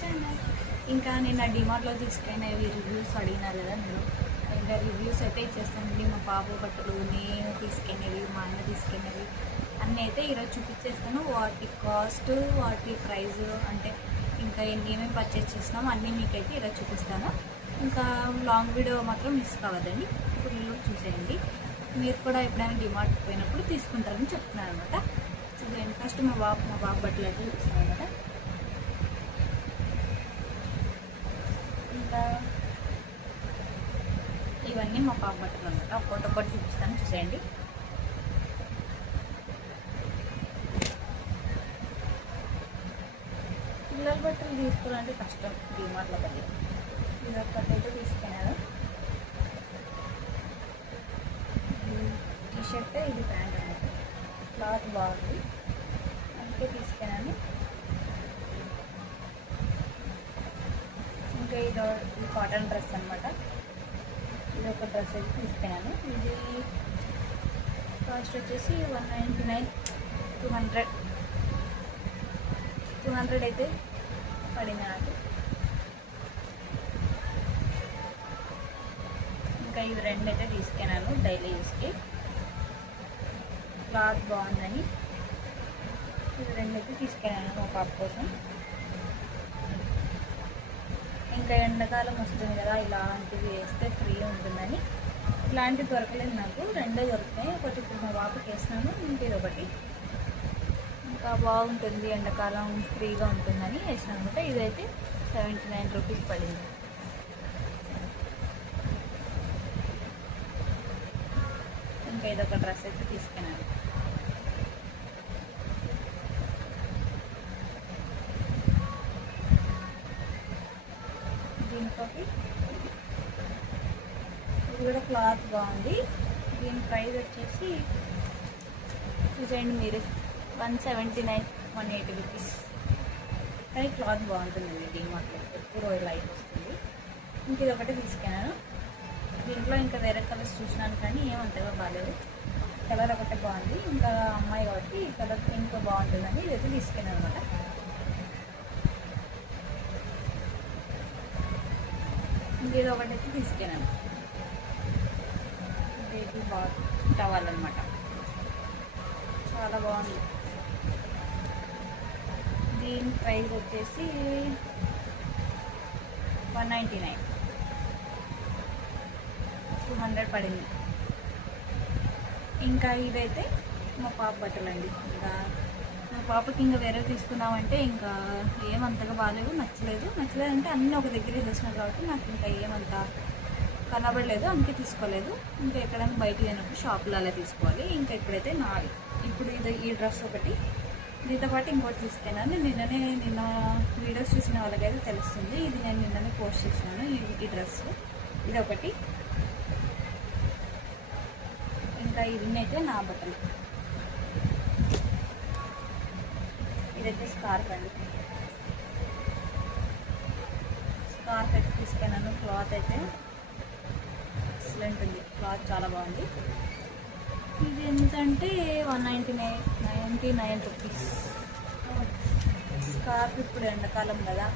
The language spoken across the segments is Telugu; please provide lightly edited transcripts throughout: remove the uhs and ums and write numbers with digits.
ఛానల్. ఇంకా నిన్న డిమార్ట్లో తీసుకునేవి రివ్యూస్ అడిగినారు కదా మీరు. ఇంకా రివ్యూస్ అయితే ఇచ్చేస్తానండి. మా పాప బట్టలు, నేను తీసుకునేవి, మా ఆయన తీసుకునేవి అన్నీ అయితే ఈరోజు చూపించేస్తాను. వాటి కాస్ట్, వాటి ప్రైస్, అంటే ఇంకా ఏమేమి పర్చేస్ చేసినామో అన్నీ మీకైతే ఈరోజు చూపిస్తాను. ఇంకా లాంగ్ వీడియో మాత్రం మిస్ కావద్దండి, ఫుల్ చూసేయండి. మీరు కూడా ఎప్పుడైనా డిమార్ట్ పోయినప్పుడు తీసుకుంటారని చెప్తున్నాను అనమాట. చూడండి, ఫస్ట్ మా బాబు బట్టలు అయితే చూపిస్తాను అనమాట. ఇంకా ఇవన్నీ మా పాప బట్టలు అనమాట. ఒక్కొక్కటి చూపిస్తాను, చూసేయండి. పిల్లల బట్టలు తీసుకోవాలంటే కష్టం డిమార్ట్లో కదా. ఇది ఒక్కటి అయితే తీసుకున్నాను. టీషర్ట్, ఇది ప్యాంట్ అనమాట. క్లాత్ బాగుంది, అందుకే తీసుకున్నాను. ఇంకా ఇది కాటన్ డ్రెస్ అనమాట. ఇది ఒక డ్రెస్ అయితే తీసుకున్నాను. ఇది కాస్ట్ వచ్చేసి 199, 200 అయితే పడింది నాకు. ఇంకా ఇవి రెండు అయితే తీసుకున్నాను డైలీ యూస్కి. క్లాత్ బాగుందని ఇవి రెండు అయితే తీసుకున్నాను మా పాప కోసం. ఇంకా ఎండాకాలం వస్తుంది కదా, ఇలాంటివి వేస్తే ఫ్రీ ఉంటుందని ఇలాంటివి దొరకలేదు నాకు. రెండే దొరుకుతాయి. ఒకటి ఇప్పుడు మా పాపకి వేసినాను, ఇంకేది ఒకటి. ఇంకా బాగుంటుంది, ఎండాకాలం ఫ్రీగా ఉంటుందని వేసినాను అనమాట. ఇదైతే 79 రూపీస్ పడింది. ఇంకా ఇదొక డ్రెస్ అయితే తీసుకున్నాను. దీనికోటి ఇది కూడా క్లాత్ బాగుంది. దీని ప్రైస్ వచ్చేసి చూసేయండి మీరు, 179, 180 రూపీస్. కానీ క్లాత్ బాగుంటుందండి డిమార్ట్లో, ఎక్కువ రోజులు లైట్ వస్తుంది. ఇంక ఇది ఒకటి తీసుకున్నాను. దీంట్లో ఇంకా వేరే కలర్స్ చూసినాను కానీ ఏమంతగా బాగాలేదు. కలర్ ఒకటే బాగుంది. ఇంకా అమ్మాయి కాబట్టి ఈ కలర్ ఇంకా బాగుంటుందని ఇదైతే తీసుకున్నాను అనమాట. ఇంకేదో ఒకటి అయితే తీసుకున్నాను. బేబీ బాగా కావాలన్నమాట, చాలా బాగుంది. దీని ప్రైస్ వచ్చేసి 199, 200 పడింది. ఇంకా ఇదైతే మా పాప బట్టలు అండి. ఇంకా మా పాపకి ఇంకా వేరే తీసుకున్నామంటే ఇంకా ఏమంతగా బాగాలేవు, నచ్చలేదంటే అన్నీ ఒక దగ్గర వేసేసినాం కాబట్టి నాకు ఇంకా ఏమంతా కనబడలేదు, అందుకే తీసుకోలేదు. ఇంకా ఎక్కడైనా బయట లేనప్పుడు షాపులో అలా తీసుకోవాలి. ఇంకా ఇప్పుడైతే నాది ఇప్పుడు ఈ డ్రెస్ ఒకటి, దీంతో పాటు ఇంకోటి తీసుకున్నాను. నిన్న వీడియోస్ చూసిన వాళ్ళకైతే తెలుస్తుంది. ఇది నేను నిన్ననే పోస్ట్ చేసినాను ఈ డ్రెస్. ఇది ఒకటి. ఇంకా ఇవన్నైతే నా బట్టలు. ఇదైతే స్కార్ఫ్ అండి. స్కార్ఫ్ అయితే తీసుకున్నాను. క్లాత్ అయితే ఎక్సలెంట్ ఉంది, క్లాత్ చాలా బాగుంది. ఇది ఎంతంటే 199 రూపీస్. స్కార్ఫ్ ఇప్పుడు ఎండాకాలం కదా,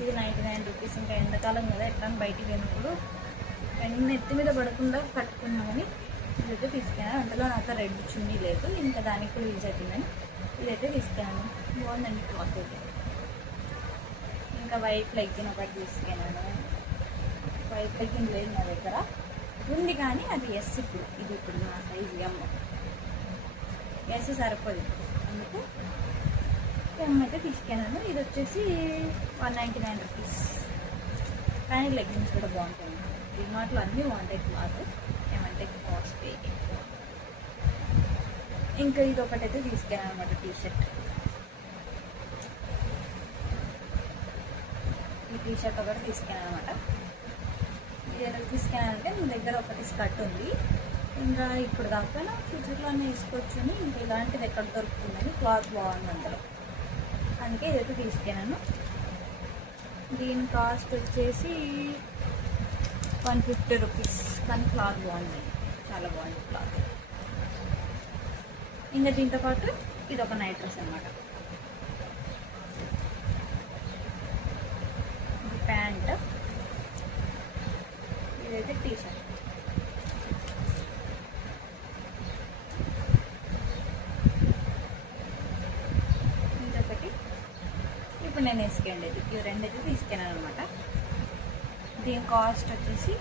ఇది 99 రూపీస్. ఇంకా ఎండాకాలం కదా, ఎట్లా బయటికి వెళ్ళినప్పుడు నెత్తి మీద పడకుండా కట్టుకున్నామని ఇదైతే తీసుకున్నాను. అందులో నాకు రెడ్ చున్నీ లేదు, ఇంకా దానికి కూడా యూజ్ అవుతుందని ఇదైతే తీసుకున్నాను. బాగుందండి క్లాత్ అయితే. ఇంకా వైట్ లెగ్గిన్ ఒకటి తీసుకున్నాను. వైట్ లెగ్గిన్ లేదు నా దగ్గర, ఉంది కానీ అది ఎస్. ఇప్పుడు నా సైజు ఎమ్, ఎస్ సరిపోదు, అందుకు ఎమ్ అయితే తీసుకున్నాను. ఇది వచ్చేసి 199 రూపీస్. కానీ లెగ్గిన్స్ కూడా బాగుంటాయి. డిమార్ట్లో అన్నీ బాగుంటాయి క్లాత్, ఏమంటే కాస్ట్ ఎక్కువ. ఇంకా ఇది ఒకటైతే తీసుకున్నాను అనమాట, టీషర్ట్. ఈ టీషర్ట్ ఒకటి తీసుకున్నాను అనమాట. ఇది ఎందుకు తీసుకున్నానంటే నా దగ్గర ఒకటి స్కర్ట్ ఉంది, ఇంకా ఇప్పుడు కాకపోయినా ఫ్యూచర్లోనే వేసుకోవచ్చు అని, ఇంకా ఇలాంటిది ఎక్కడ దొరుకుతుందని, క్లాత్ బాగుంది అందులో, అందుకే ఇదైతే తీసుకున్నాను. దీని కాస్ట్ వచ్చేసి 150 రూపీస్. కానీ క్లాత్ బాగుంది, చాలా బాగుంది క్లాత్. ఇంకా దీంతో పాటు ఇది ఒక నైట్ డ్రెస్ అనమాట. ఇది ప్యాంట్, ఇదైతే టీ షర్ట్. ఇదొకటి ఇప్పుడు నేను వేసుకెళ్ళేది. ఇవి రెండైతే తీసుకెళ్ళాను అనమాట. దీని కాస్ట్ వచ్చేసి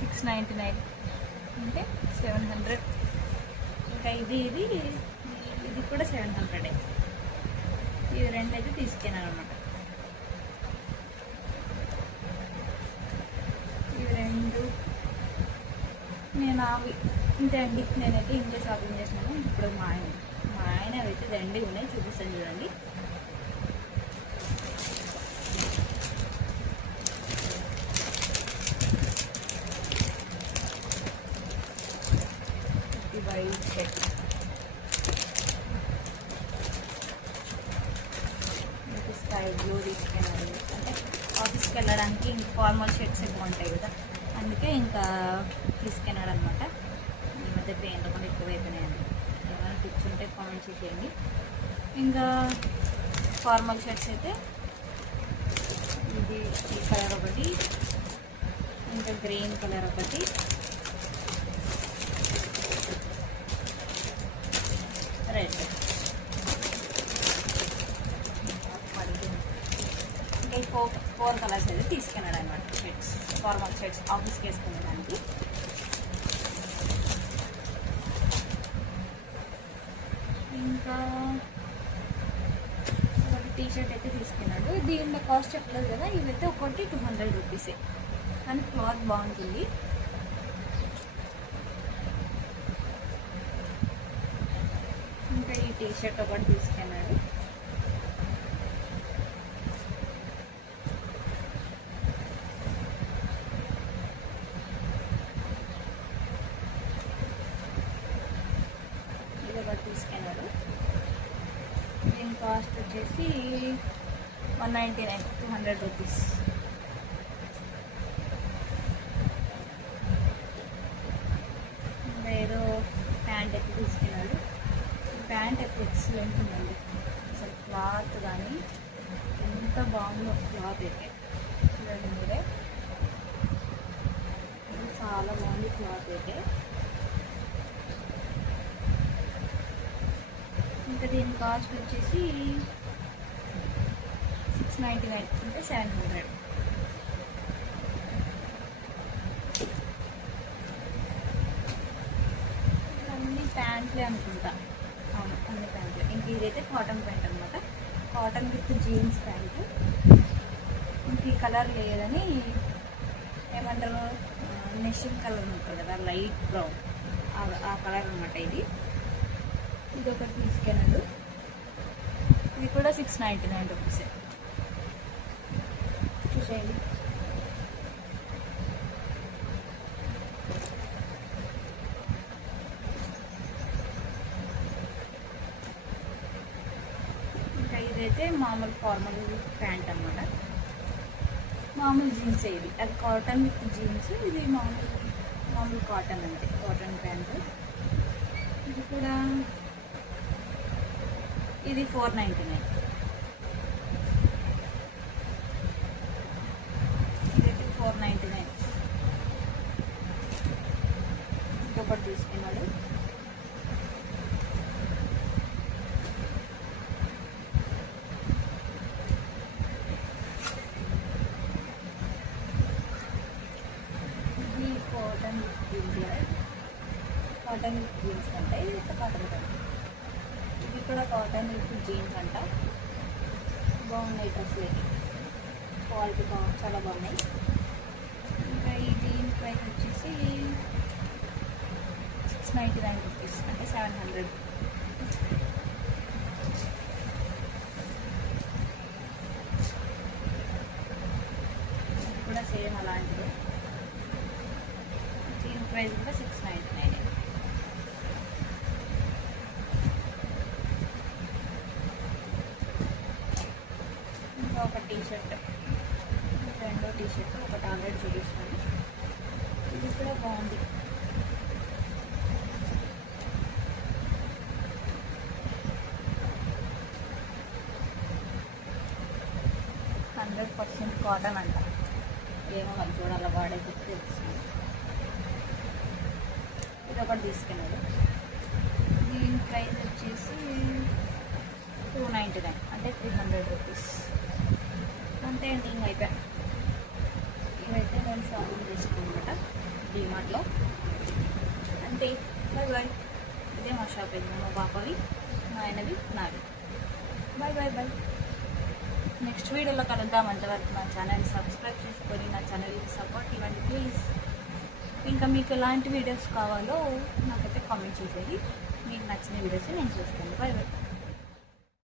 699 అంటే 700. ఇంకా ఇది కూడా 700. ఇవి రెండైతే తీసుకెళ్ళాను అనమాట. ఇవి రెండు నేను అవి ఇంతే అండి. నేనైతే ఇంట్లో షాపింగ్ చేసినాను. ఇప్పుడు మా ఆయన అయితే దండి ఉన్నాయి, చూపిస్తాను చూడండి. వైట్ షర్ట్, స్కై బ్లూ తీసుకున్నాను. అంటే ఆఫీస్కి వెళ్ళడానికి ఇంక ఫార్మల్ షర్ట్స్ బాగుంటాయి కదా, అందుకే ఇంకా తీసుకున్నాడు అనమాట. ఈ మధ్య పెయింట్ కూడా ఎక్కువైపోయినాయండి. ఏమైనా టిప్స్ ఉంటే కామెంట్ చేసేయండి. ఇంకా ఫార్మల్ షర్ట్స్ అయితే ఇది ఈ కలర్ ఒకటి, ఇంకా గ్రీన్ కలర్ ఒకటి, రెడ్. ఇంకా ఈ ఫోర్ కలర్స్ అయితే తీసుకున్నాడు అనమాట. షర్ట్స్, ఫార్మల్ షర్ట్స్ ఆఫీస్కి వేసుకునేదానికి. ఇంకా ఒకటి టీ షర్ట్ అయితే తీసుకున్నాడు. దీనిలో కాస్ట్ చెప్పలేదు కదా, ఇవైతే ఒకటి 200 రూపీసే. కానీ క్లాత్ బాగుంటుంది. ఇంకా ఈ టీ షర్ట్ ఒకటి తీసుకున్నాడు. ఇది ఒకటి తీసుకున్నాడు. దీని కాస్ట్ వచ్చేసి 199, 200 రూపీస్. ఇంకా ఏదో ప్యాంట్ అయితే తీసుకున్నాడు. ప్యాంట్ అయితే ఎక్సలెంట్ ఉందండి. అసలు క్లాత్ కానీ ఎంత బాగుందో క్లాత్ అయితే చూడండి మీరే. చాలా బాగుంది క్లాత్ అయితే. ఇంకా దీని కాస్ట్ వచ్చేసి 699 అంటే 700. అన్ని ప్యాంట్లే అనుకుంటా. అవును, అన్ని ప్యాంట్లు. ఇంక ఇదైతే కాటన్ ప్యాంట్ అనమాట. Cotton with jeans pant. ఇంక ఈ కలర్ లేదని ఏమంటారు, మెషిన్ కలర్ ఉంటుంది కదా, లైట్ బ్రౌన్, ఆ కలర్ అనమాట. ఇది ఒకటి తీసుకెళ్ళాడు. ఇది కూడా 699 రూపీసే. చూసేయండి. ఇదైతే మామూలు ఫార్మల్ ప్యాంట్ అనమాట. మామూలు జీన్స్ ఇది. అది కాటన్ విత్ జీన్స్. ఇది మామూలు కాటన్ అంతే, కాటన్ ప్యాంట్. ఇది కూడా ఇది 499. ఇదైతే 499. ఇంకొకటి తీసుకున్నాడు. కాటన్ విత్ జీన్స్ అంట. ఇది కాటన్ ప్యాంట్. ఇది కూడా కాటన్ విత్ జీన్స్ అంట. బాగున్నాయి డ్రెస్సులు అయితే, క్వాలిటీ చాలా బాగున్నాయి. ఇంకా ఈ జీన్ ప్రైస్ వచ్చేసి 699 రూపీస్ అంటే 700. ఇది కూడా సేమ్ అలాంటిది. జీన్ ప్రైస్ కూడా 699. టీ షర్ట్, రెండో టీ షర్ట్ ఒకటి ఆల్రెడీ చూపించాను. ఇది కూడా బాగుంది. %100% కాటన్ అంట. ఏమో మరి చూడాలి, వాడైతే తెలుస్తుంది. ఇది ఒకటి తీసుకెళ్ళాడు. దీని ప్రైస్ వచ్చేసి $299, అంటే ₹300. అంతే అండి, ఇంక అయిపోయా. ఇవైతే నేను షాపింగ్ చేసుకున్నాను అనమాట డిమార్ట్లో. అంతే, బాయ్ బాయ్. ఇదే మా షాపింగ్, మా పాపవి, మా ఆయనవి, నావి. Bye bye bye. నెక్స్ట్ వీడియోలో కలుద్దాం. అంతవరకు నా ఛానల్ని సబ్స్క్రైబ్ చేసుకొని నా ఛానల్కి సపోర్ట్ ఇవ్వండి ప్లీజ్. ఇంకా మీకు ఎలాంటి వీడియోస్ కావాలో నాకైతే కామెంట్ చేసేది. మీకు నచ్చిన వీడియోస్ నేను చేస్తాను. Bye bye.